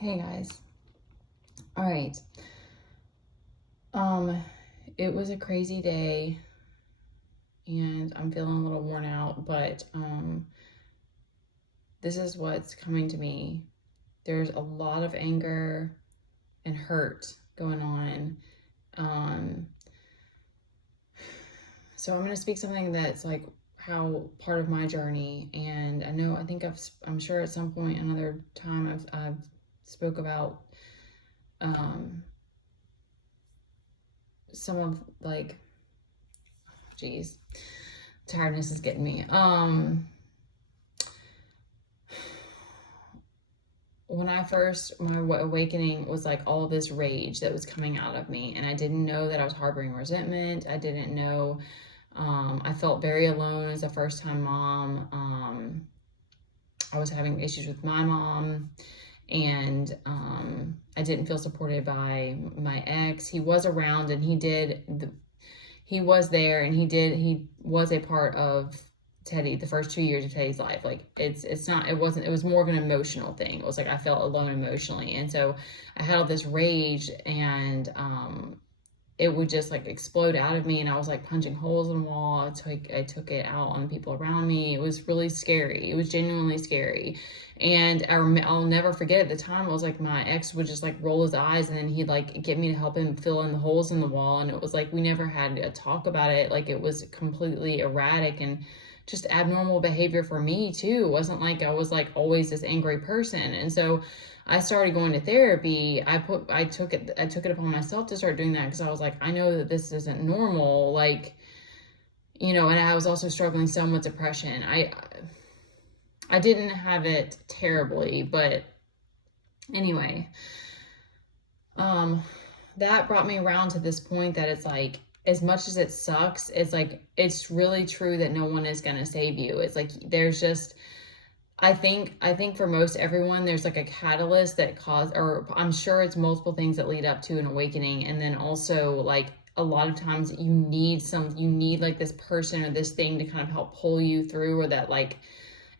Hey guys. All right. It was a crazy day and I'm feeling a little worn out, but this is what's coming to me. There's a lot of anger and hurt going on. Um so I'm going to speak something that's like how part of my journey, and I'm sure at some point another time I've spoke about um some of like, geez, tiredness is getting me. When I first, my awakening was like all this rage that was coming out of me, and I didn't know that I was harboring resentment. I didn't know. I felt very alone as a first time mom. I was having issues with my mom, and I didn't feel supported by my ex. He was around, and he was there, and he was a part of Teddy, the first 2 years of Teddy's life. Like it was more of an emotional thing. It was like I felt alone emotionally. And so I had all this rage, and it would just like explode out of me, and I was like punching holes in the wall. I took it out on the people around me. It was really scary. It was genuinely scary. And I'll never forget at the time, I was like, my ex would just like roll his eyes, and then he'd like get me to help him fill in the holes in the wall. And it was like, we never had a talk about it. Like it was completely erratic and just abnormal behavior for me too. It wasn't like I was like always this angry person. And so I started going to therapy. I took it upon myself to start doing that, because I was like, I know that this isn't normal. Like, and I was also struggling some with depression. I didn't have it terribly, but anyway, that brought me around to this point that it's like, as much as it sucks, it's like, it's really true that no one is going to save you. It's like, there's just, I think for most everyone, there's like a catalyst that cause, or I'm sure it's multiple things that lead up to an awakening. And then also like a lot of times you need like this person or this thing to kind of help pull you through, or that like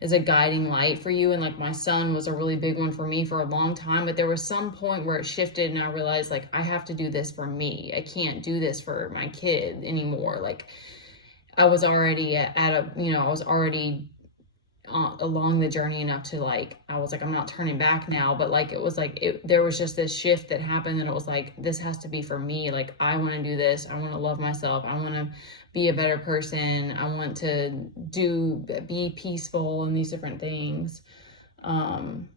is a guiding light for you. And like my son was a really big one for me for a long time, but there was some point where it shifted, and I realized like I have to do this for me. I can't do this for my kid anymore. Like I was already I was already along the journey enough to like, I was like, I'm not turning back now. But like it was like there was just this shift that happened, and it was like, this has to be for me. Like I want to do this. I want to love myself. I want to be a better person. I want to be peaceful and these different things. um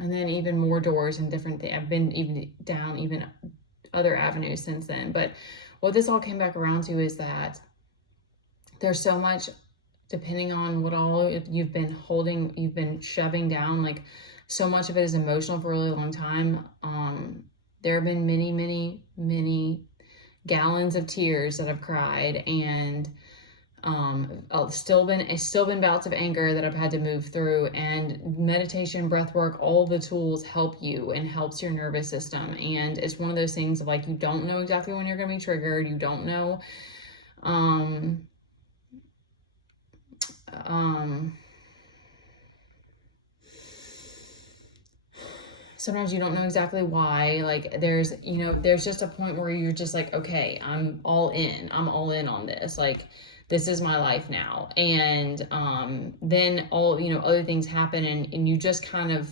and then even more doors and different things. I've been even down even other avenues since then. But what this all came back around to is that there's so much, depending on what all you've been holding, you've been shoving down, like so much of it is emotional for a really long time. There have been many, many, many gallons of tears that I've cried, and still been bouts of anger that I've had to move through. And meditation, breath work, all the tools help you and helps your nervous system. And it's one of those things of like, you don't know exactly when you're going to be triggered. You don't know. Sometimes you don't know exactly why. Like there's just a point where you're just like, okay, I'm all in on this. Like this is my life now. And then all, other things happen, and you just kind of,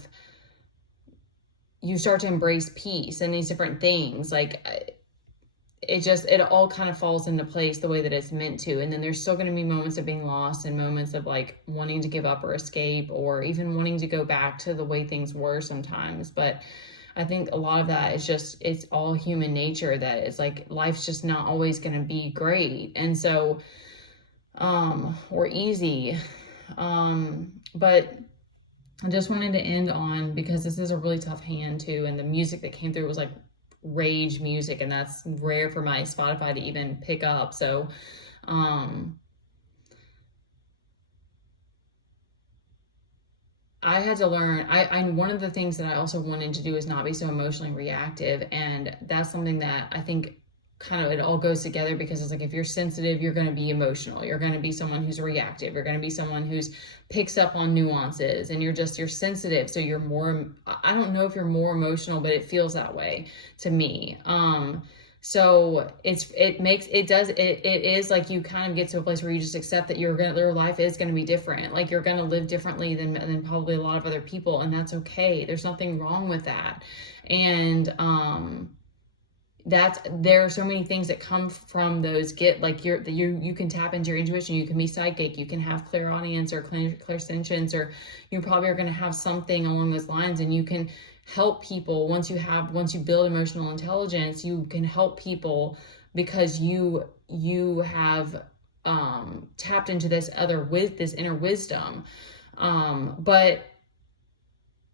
you start to embrace peace and these different things. Like it all kind of falls into place the way that it's meant to. And then there's still going to be moments of being lost, and moments of like wanting to give up or escape, or even wanting to go back to the way things were sometimes. But I think a lot of that is just, it's all human nature, that it's like life's just not always going to be great. And so or easy. But I just wanted to end on, because this is a really tough hand too, and the music that came through was like rage music, and that's rare for my Spotify to even pick up. So I had to learn. I one of the things that I also wanted to do is not be so emotionally reactive, and that's something that I think kind of, it all goes together, because it's like, if you're sensitive, you're going to be emotional. You're going to be someone who's reactive. You're going to be someone who's picks up on nuances, and you're sensitive. So you're more, I don't know if you're more emotional, but it feels that way to me. So it is like, you kind of get to a place where you just accept that your life is going to be different. Like, you're going to live differently than probably a lot of other people. And that's okay. There's nothing wrong with that. And, there are so many things that come from those, you can tap into your intuition, you can be psychic, you can have clairaudience or clairsentience, or you probably are going to have something along those lines, and you can help people. Once you build emotional intelligence, you can help people because you have tapped into this inner wisdom. But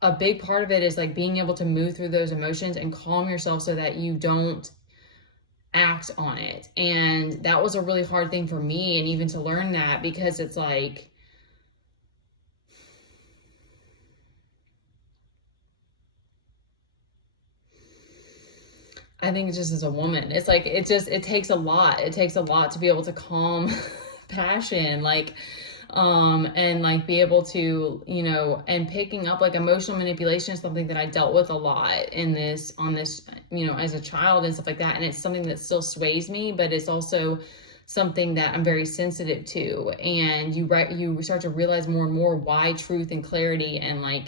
a big part of it is like being able to move through those emotions and calm yourself so that you don't act on it. And that was a really hard thing for me, and even to learn that, because it's like, I think just as a woman, it's like, it takes a lot. It takes a lot to be able to calm passion, like, and like be able to, and picking up, like, emotional manipulation is something that I dealt with a lot on this, as a child and stuff like that. And it's something that still sways me, but it's also something that I'm very sensitive to. And you start to realize more and more why truth and clarity, and like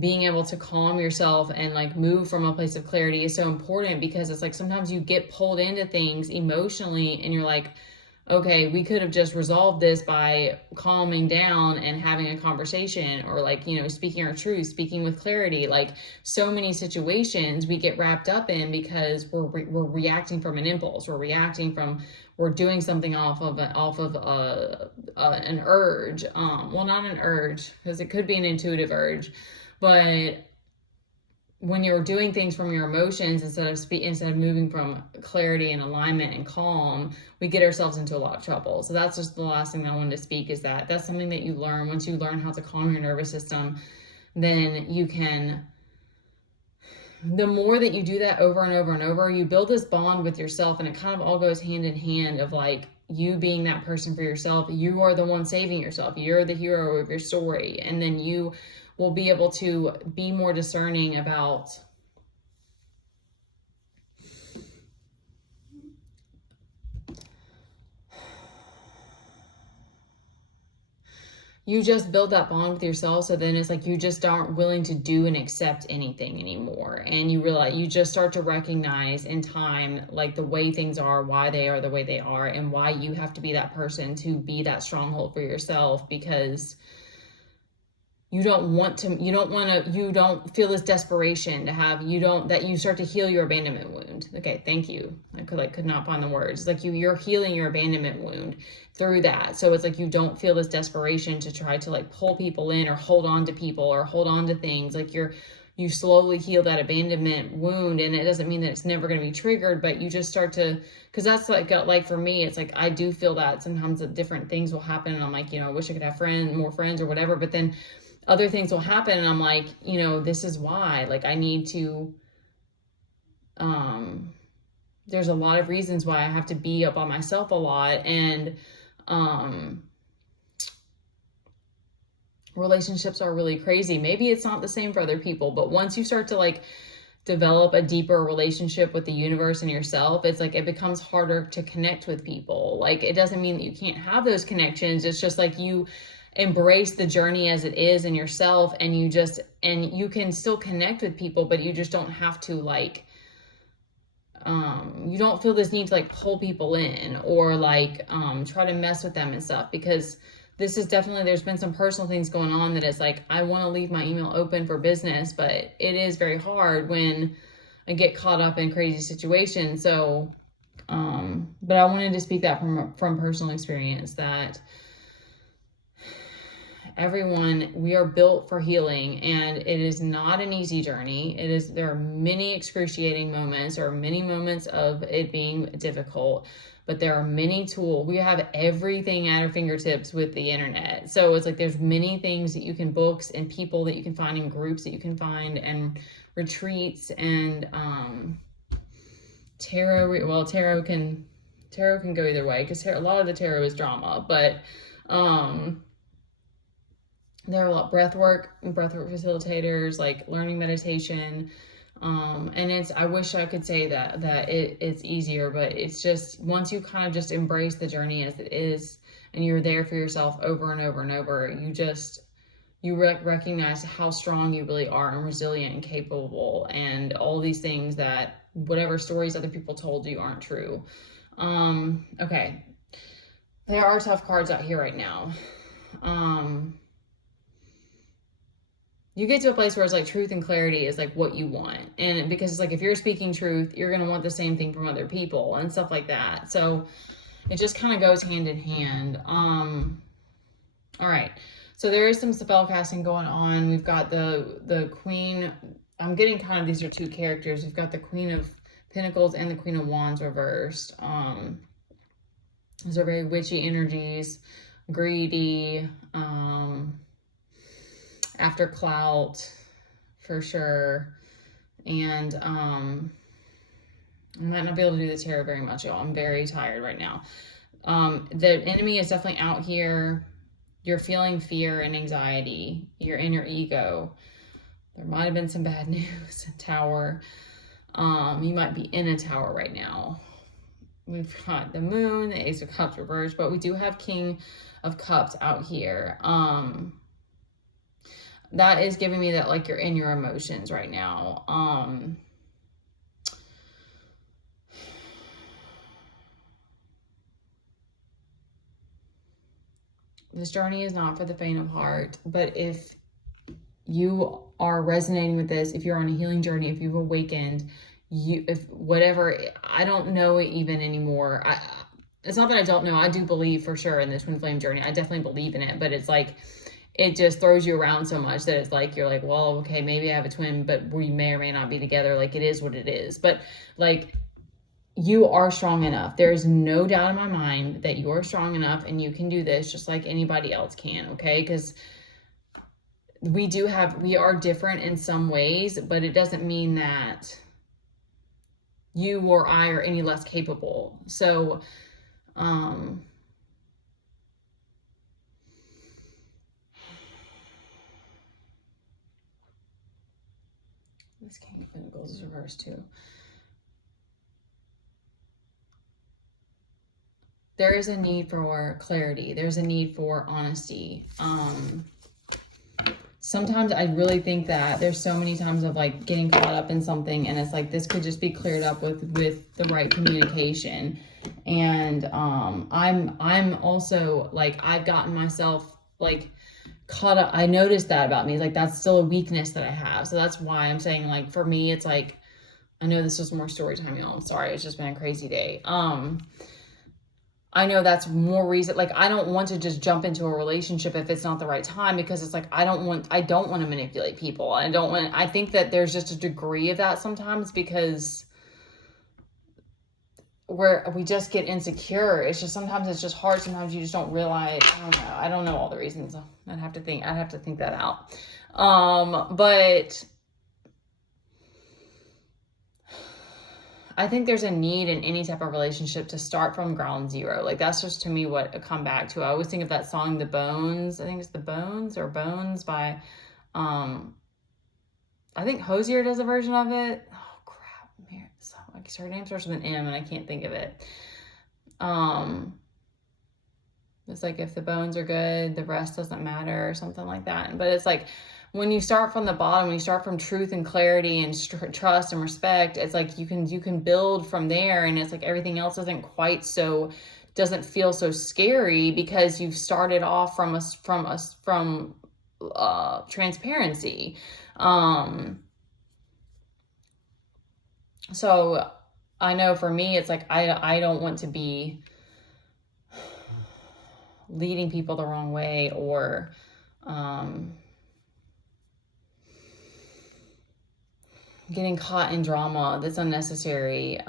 being able to calm yourself and like move from a place of clarity is so important, because it's like, sometimes you get pulled into things emotionally and you're like, okay, we could have just resolved this by calming down and having a conversation, or like, speaking our truth, speaking with clarity. Like, so many situations we get wrapped up in because we're reacting from an impulse. We're doing something off of an urge. Well, not an urge, because it could be an intuitive urge, but when you're doing things from your emotions instead of moving from clarity and alignment and calm, we get ourselves into a lot of trouble. So that's just the last thing that I wanted to speak, is that that's something that you learn. Once you learn how to calm your nervous system, then the more that you do that over and over and over, you build this bond with yourself, and it kind of all goes hand in hand of like you being that person for yourself. You are the one saving yourself. You're the hero of your story. And then you will be able to be more discerning about you just build that bond with yourself. So then it's like, you just aren't willing to do and accept anything anymore. And you just start to recognize in time, like the way things are, why they are the way they are, and why you have to be that person to be that stronghold for yourself, because you don't feel this desperation that you start to heal your abandonment wound. Okay, thank you. I could not find the words. It's like you're healing your abandonment wound through that. So it's like, you don't feel this desperation to try to like pull people in or hold on to people or hold on to things. Like you slowly heal that abandonment wound, and it doesn't mean that it's never going to be triggered, but you just start to, because that's like for me, it's like, I do feel that sometimes different things will happen, and I'm like, I wish I could have more friends or whatever, but then other things will happen, and I'm like, this is why, like, I need to, there's a lot of reasons why I have to be up on myself a lot. And, relationships are really crazy. Maybe it's not the same for other people, but once you start to like develop a deeper relationship with the universe and yourself, it's like, it becomes harder to connect with people. Like, it doesn't mean that you can't have those connections. It's just like, you embrace the journey as it is in yourself, and you can still connect with people, but you just don't have to like, you don't feel this need to like pull people in or like, try to mess with them and stuff, because this is definitely, there's been some personal things going on that is like, I want to leave my email open for business, but it is very hard when I get caught up in crazy situations. So, but I wanted to speak that from personal experience, that everyone, we are built for healing, and it is not an easy journey. There are many excruciating moments, or many moments of it being difficult, but there are many tools. We have everything at our fingertips with the internet. So it's like, there's many things that you can, books and people that you can find, and groups that you can find, and retreats, and tarot, well, tarot can go either way, because a lot of the tarot is drama, but there are a lot of breath work facilitators, like learning meditation. And I wish I could say that it's easier, but it's just, once you kind of just embrace the journey as it is, and you're there for yourself over and over and over, you recognize how strong you really are, and resilient and capable, and all these things that whatever stories other people told you aren't true. Okay. There are tough cards out here right now. You get to a place where it's like truth and clarity is like what you want. And because it's like, if you're speaking truth, you're going to want the same thing from other people and stuff like that. So it just kind of goes hand in hand. All right. So there is some spell casting going on. We've got the Queen. I'm getting kind of, these are two characters. We've got the Queen of Pentacles and the Queen of Wands reversed. Those are very witchy energies, greedy, after clout, for sure. And I might not be able to do the tarot very much, y'all. I'm very tired right now. The enemy is definitely out here. You're feeling fear and anxiety. You're in your ego. There might have been some bad news. Tower. You might be in a tower right now. We've got the Moon, the Ace of Cups reversed, but we do have King of Cups out here. That is giving me that, like, you're in your emotions right now. This journey is not for the faint of heart, but if you are resonating with this, if you're on a healing journey, if you've awakened, whatever, I don't know it even anymore. It's not that I don't know. I do believe for sure in this twin flame journey. I definitely believe in it, but it's like, it just throws you around so much that it's like, you're like, well, okay, maybe I have a twin, but we may or may not be together. Like, it is what it is. But like, you are strong enough. There's no doubt in my mind that you are strong enough and you can do this just like anybody else can. Okay. Because we are different in some ways, but it doesn't mean that you or I are any less capable. So, this King of Pentacles is reversed too. There is a need for clarity. There's a need for honesty. Sometimes I really think that there's so many times of like getting caught up in something, and it's like, this could just be cleared up with the right communication. And I'm also like, I've gotten myself like caught up. I noticed that about me. It's like, that's still a weakness that I have. So that's why I'm saying, like, for me, it's like, I know this was more story time, y'all. I'm sorry. It's just been a crazy day. I know that's more reason, like, I don't want to just jump into a relationship if it's not the right time, because it's like, I don't want to manipulate people. I think that there's just a degree of that sometimes, because we just get insecure. It's just, sometimes it's just hard. Sometimes you just don't realize, I don't know all the reasons. I'd have to think that out. But I think there's a need in any type of relationship to start from ground zero. Like, that's just, to me, what I come back to. I always think of that song, The Bones. I think it's The Bones or Bones by, I think Hosier does a version of it. Oh, crap. Her name starts with an M and I can't think of it. It's like, if the bones are good, the rest doesn't matter, or something like that. But it's like, when you start from the bottom, when you start from truth and clarity and trust and respect, it's like you can build from there. And it's like, everything else doesn't feel so scary, because you've started off from transparency. So I know for me, it's like, I don't want to be leading people the wrong way, or getting caught in drama that's unnecessary.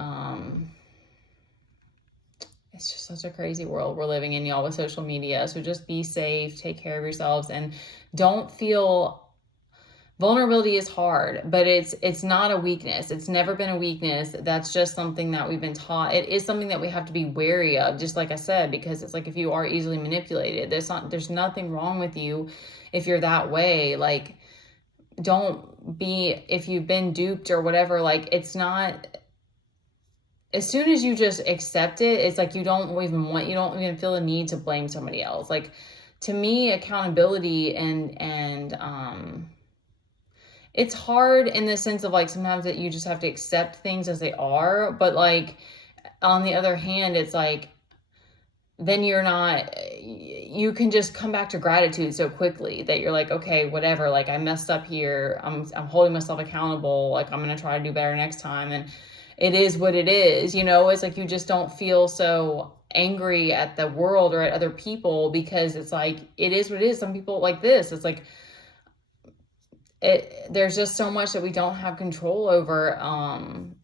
It's just such a crazy world we're living in, y'all, with social media. So just be safe, take care of yourselves, and don't feel vulnerability is hard, but it's not a weakness. It's never been a weakness. That's just something that we've been taught. It is something that we have to be wary of, just like I said, because it's like if you are easily manipulated, there's nothing wrong with you if you're that way. Like, don't be, if you've been duped or whatever, like, it's not, as soon as you just accept it, it's like you don't even feel the need to blame somebody else. Like, to me, accountability and it's hard in the sense of like sometimes that you just have to accept things as they are, but like on the other hand, it's like then you can just come back to gratitude so quickly that you're like, okay, whatever, like I messed up here. I'm holding myself accountable. Like I'm going to try to do better next time. And it is what it is, it's like you just don't feel so angry at the world or at other people because it's like, it is what it is. Some people like this, it's like, there's just so much that we don't have control over,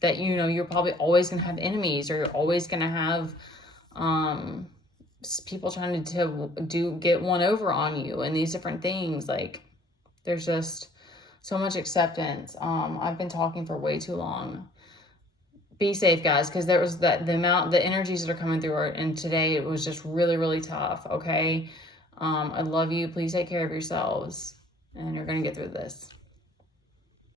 that, you're probably always going to have enemies, or you're always going to have, people trying to get one over on you and these different things. Like, there's just so much acceptance. I've been talking for way too long. Be safe, guys, because there was the energies that are coming through and today it was just really, really tough. Okay. I love you. Please take care of yourselves and you're going to get through this.